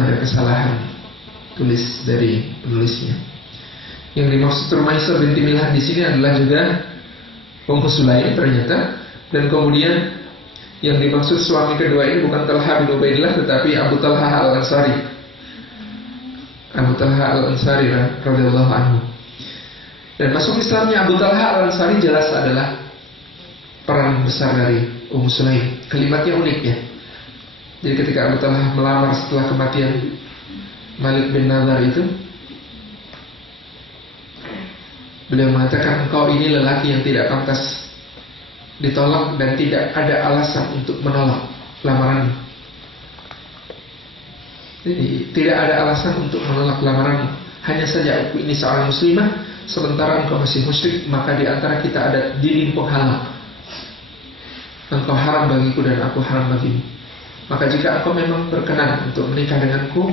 ada kesalahan tulis dari penulisnya. Yang dimaksud Rumaisah binti Milhan di sini adalah juga Ummu Sulaim ternyata. Dan kemudian yang dimaksud suami kedua ini bukan Talha bin Ubaidillah, tetapi Abu Talha al-Ansari. Abu Talha al-Ansari radhiyallahu anhu. Dan masuk Islamnya Abu Talha al-Ansari jelas adalah peran besar dari Ummu Sulaim. Kalimatnya unik ya. Jadi ketika Abu Talha melamar setelah kematian Malik bin Nadar itu, beliau mengatakan, engkau ini lelaki yang tidak pantas ditolak dan tidak ada alasan untuk menolak lamaranmu. Jadi tidak ada alasan untuk menolak lamaranmu. Hanya saja aku ini seorang muslimah, sementara engkau masih musyrik, maka di antara kita ada dinding penghalang. Engkau haram bagiku dan aku haram bagimu. Maka jika engkau memang berkenan untuk menikah denganku,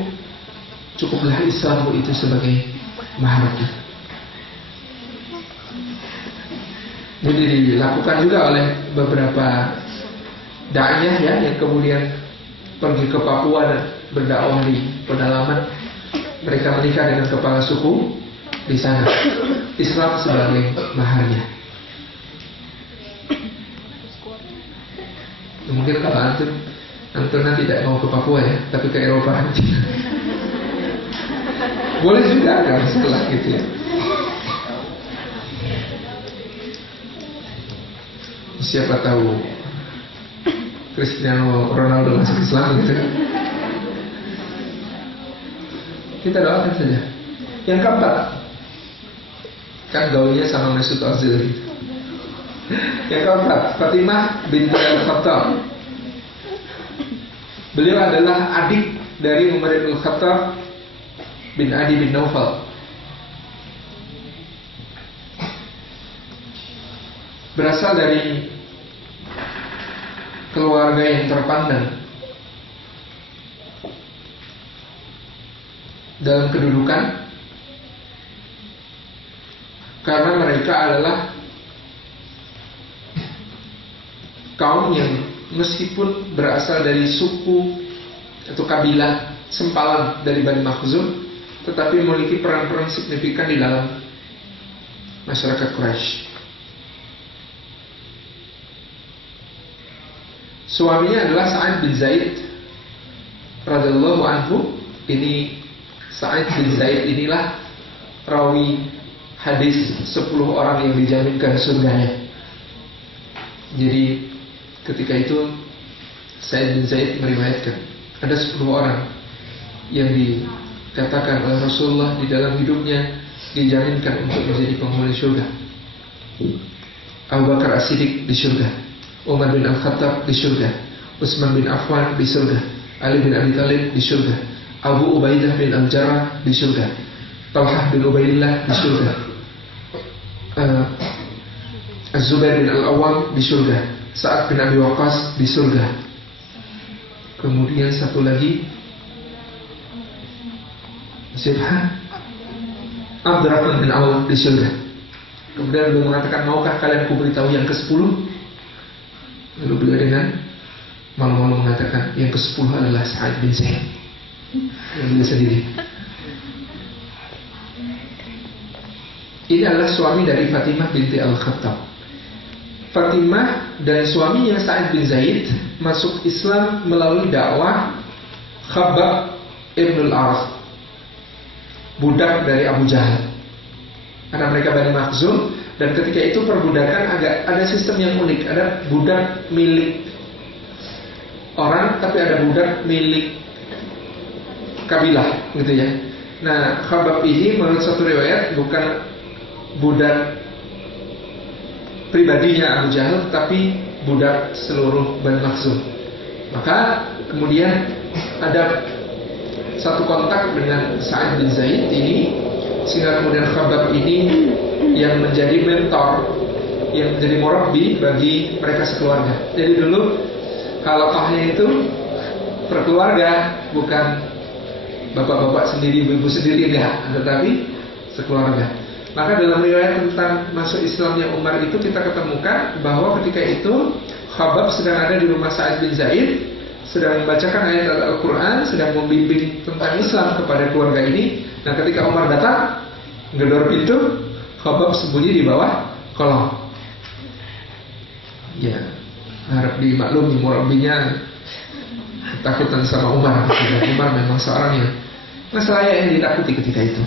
cukuplah Islammu itu sebagai maharnya. Jadi dilakukan juga oleh beberapa da'iyah ya, yang kemudian pergi ke Papua dan berdakwah di pedalaman. Mereka menikah dengan kepala suku di sana. Islam sebagai maharnya. Mungkin kalau antum tidak mau ke Papua ya, tapi ke Eropa nanti. Boleh juga kan setelah gitu ya. Siapa tahu Cristiano Ronaldo masuk Islam gitu. Kita doakan saja. Yang keempat, kan gaulnya sama Mesut Ozil. Yang keempat, Fatimah binti Al-Khattab. Beliau adalah adik dari Umar bin Khattab bin Adi bin Naufal. Berasal dari keluarga yang terpandang dalam kedudukan, karena mereka adalah kaum yang meskipun berasal dari suku atau kabilah sempalan dari Bani Makhzum, tetapi memiliki peran-peran signifikan di dalam masyarakat Quraisy. Suaminya adalah Sa'id bin Zaid radhiyallahu anhu. Ini Sa'id bin Zaid inilah rawi hadis 10 orang yang dijaminkan surganya. Jadi ketika itu Sa'id bin Zaid meriwayatkan ada 10 orang yang dikatakan oleh Rasulullah di dalam hidupnya dijaminkan untuk menjadi penghuni surga. Abu Bakar As-Siddiq di surga, Umar bin Al-Khattab di surga, Utsman bin Affan di surga, Ali bin Abi Thalib di surga, Abu Ubaidah bin Al-Jarrah di surga, Talhah bin Ubaidillah di surga, Az-Zubair bin Al-Awwam di surga, Sa'ad bin Abi Waqqas di surga. Kemudian satu lagi siapa? Abdurrahman bin Auf di surga. Kemudian beliau mengatakan, maukah kalian ku beritahu yang ke-10? Lalu beliau dengan malu-malu mengatakan, yang ke-10 adalah Sa'id bin Zaid. Yang beliau sendiri. Ini adalah suami dari Fatimah binti Al-Khattab. Fatimah dan suaminya Sa'id bin Zaid masuk Islam melalui dakwah Khabbab ibn al-Araf, budak dari Abu Jahal. Karena mereka Bani Makhzum, dan ketika itu perbudakan agak ada sistem yang unik. Ada budak milik orang, tapi ada budak milik kabilah, gitu ya. Nah, Khabbab ini menurut satu riwayat bukan budak pribadinya Abu Jahal, tapi budak seluruh Bani Makhzum. Maka kemudian ada satu kontak dengan Sa'id bin Zaid ini, sehingga kemudian Khabbab ini yang menjadi mentor, yang menjadi murabbi bagi mereka sekeluarga. Jadi dulu halaqahnya itu perkeluarga, bukan bapak-bapak sendiri, ibu-ibu sendiri, enggak, tetapi sekeluarga. Maka dalam riwayat tentang masuk Islamnya Umar itu kita ketemukan bahwa ketika itu Khabbab sedang ada di rumah Sa'id bin Zaid sedang membacakan ayat Al-Quran, sedang membimbing tentang Islam kepada keluarga ini. Nah, ketika Umar datang, gedor pintu, Khabbab sembunyi di bawah kolong. Ya, harap dimaklumi murabinya ketakutan sama Umar. Umar memang seorang yang masalah yang ditakuti ketika itu.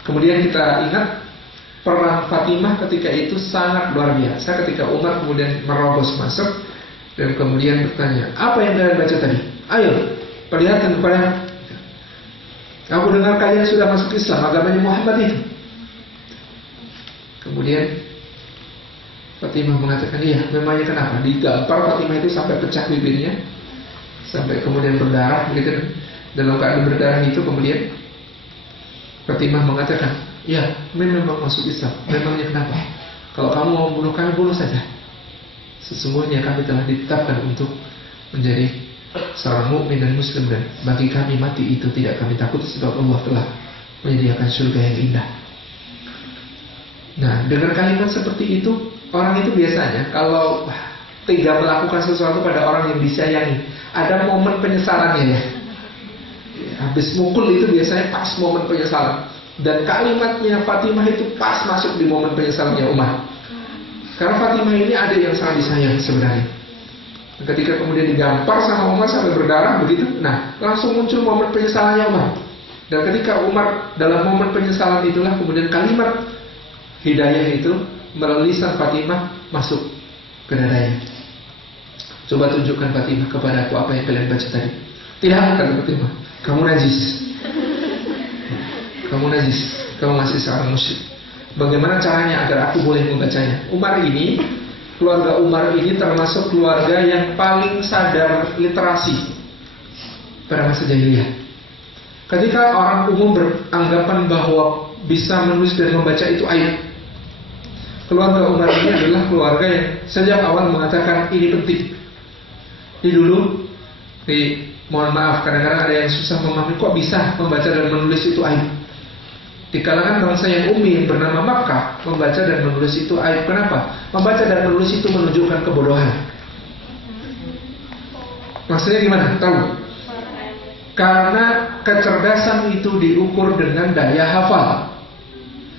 Kemudian kita ingat perang Fatimah ketika itu sangat luar biasa. Ketika Umar kemudian merobos masuk dan kemudian bertanya, apa yang kalian baca tadi? Ayo, perlihatkan kepada aku dengar kalian sudah masuk Islam, agamanya Muhammad itu. Kemudian Fatimah mengatakan, iya, memangnya kenapa? Digampar Fatimah itu sampai pecah bibirnya, sampai kemudian berdarah gitu. Dalam keadaan berdarah itu kemudian Fatimah mengatakan, ya, memang masuk Islam. Memangnya kenapa? Kalau kamu mau bunuh kami, bunuh saja. Sesungguhnya kami telah ditetapkan untuk menjadi seorang mukmin dan muslim, dan bagi kami mati itu tidak kami takut sebab Allah telah menyediakan surga yang indah. Nah, dengan kalimat seperti itu, orang itu biasanya kalau tega melakukan sesuatu pada orang yang disayangi, ada momen penyesalannya ya. Habis mukul itu biasanya pas momen penyesalan. Dan kalimatnya Fatimah itu pas masuk di momen penyesalannya Umar. Karena Fatimah ini ada yang sangat disayang sebenarnya. Ketika kemudian digampar sama Umar sampai berdarah begitu, nah langsung muncul momen penyesalannya Umar. Dan ketika Umar dalam momen penyesalan itulah kemudian kalimat hidayah itu melalui lisan Fatimah masuk ke dadanya. Coba tunjukkan Fatimah kepada aku apa yang kalian baca tadi. Tidak, kata Fatimah, kamu najis. Kamu najis, kamu masih seorang musyrik. Bagaimana caranya agar aku boleh membacanya? Umar ini, keluarga Umar ini termasuk keluarga yang paling sadar literasi pada masa jahiliyah. Ketika orang umum beranggapan bahwa bisa menulis dan membaca itu aib, keluarga Umar ini adalah keluarga yang sejak awal mengatakan ini penting. Ini dulu, mohon maaf, kadang-kadang ada yang susah memahami kok bisa membaca dan menulis itu aib. Di kalangan bangsa yang ummi yang bernama Makkah, membaca dan menulis itu aib. Kenapa? Membaca dan menulis itu menunjukkan kebodohan. Maksudnya gimana? Tahu? Karena kecerdasan itu diukur dengan daya hafal.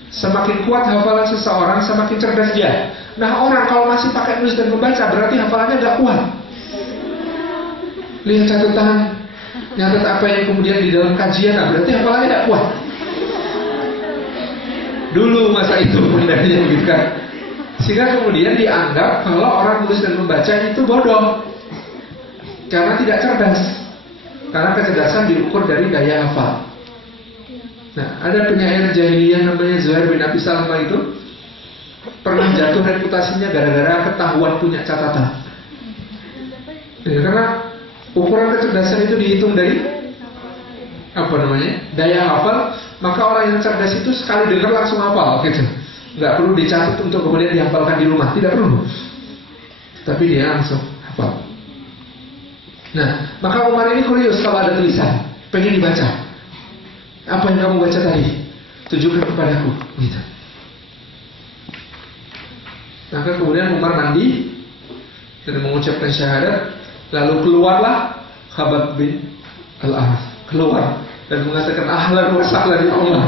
Semakin kuat hafalan seseorang, semakin cerdas dia. Nah, orang kalau masih pakai menulis dan membaca, berarti hafalannya gak kuat. Lihat catatan, nyatat apa yang kemudian di dalam kajian, nah berarti hafalannya gak kuat. Dulu masa itu bundanya begitu kan. Sehingga kemudian dianggap kalau orang menulis dan membaca itu bodoh, karena tidak cerdas. Karena kecerdasan diukur dari daya hafal. Nah, ada penyair jahiliyah namanya Zuhair bin Abi Salma itu pernah jatuh reputasinya gara-gara ketahuan punya catatan. Ya, karena ukuran kecerdasan itu dihitung dari apa namanya? Daya hafal. Maka orang yang cerdas itu sekali dengar langsung hafal gitu. Nggak perlu dicatat untuk kemudian dihafalkan di rumah, tidak perlu. Tapi dia langsung hafal. Nah, maka Umar ini kurius kalau ada tulisan, pengen dibaca. Apa yang kamu baca tadi? Tunjukkan kepadaku, gitu. Maka kemudian Umar mandi dan mengucapkan syahadat, lalu keluarlah Khabbab bin Al-Araf, keluar dan mengatakan ahlan wa sahlan ya Allah.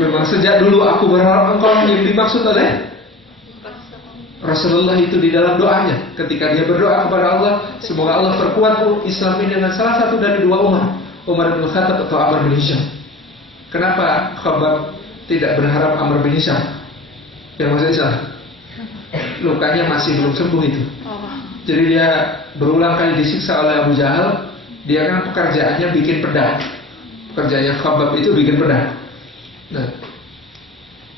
Memang sejak dulu aku berharap engkau yang dimaksud oleh Rasulullah itu di dalam doanya. Ketika dia berdoa kepada Allah, semoga Allah perkuat Islam ini dengan salah satu dari dua Umar, Umar bin Khattab atau Amr bin Hisham. Kenapa Khabbab tidak berharap Amr bin Hisham yang masuk Islam? Lukanya masih belum sembuh itu. Jadi dia berulang kali disiksa oleh Abu Jahal. Dia kan pekerjaannya bikin pedang. Pekerjaannya Khabbab itu bikin pedang. Nah,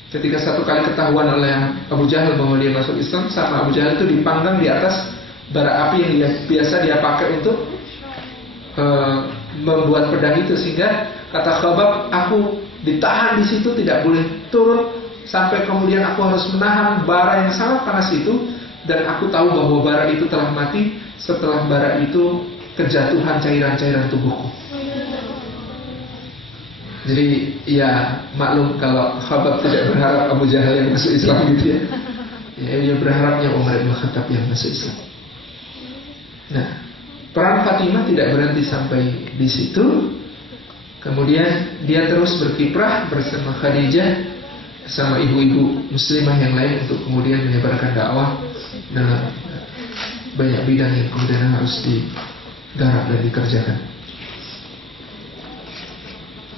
ketika satu kali ketahuan oleh Abu Jahal bahwa dia masuk Islam, sama Abu Jahal itu dipanggang di atas bara api yang biasa dia pakai untuk membuat pedang itu. Sehingga kata Khabbab, aku ditahan di situ, tidak boleh turun sampai kemudian aku harus menahan bara yang sangat panas itu. Dan aku tahu bahwa bara itu telah mati setelah bara itu kejatuhan cairan-cairan tubuhku. Jadi ya maklum kalau Khabbab tidak berharap Abu Jahal yang masuk Islam gitu ya. Dia berharapnya Umar bin Khattab yang masuk Islam. Nah, perang Fatimah tidak berhenti sampai di situ. Kemudian dia terus berkiprah bersama Khadijah, sama ibu-ibu muslimah yang lain untuk kemudian menyebarkan dakwah dalam banyak bidang yang kemudian harus digarap dan dikerjakan.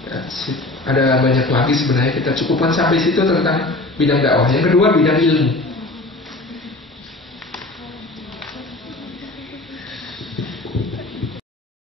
Ya, ada banyak lagi sebenarnya, kita cukupkan sampai situ tentang bidang dakwah. Yang kedua bidang ilmu.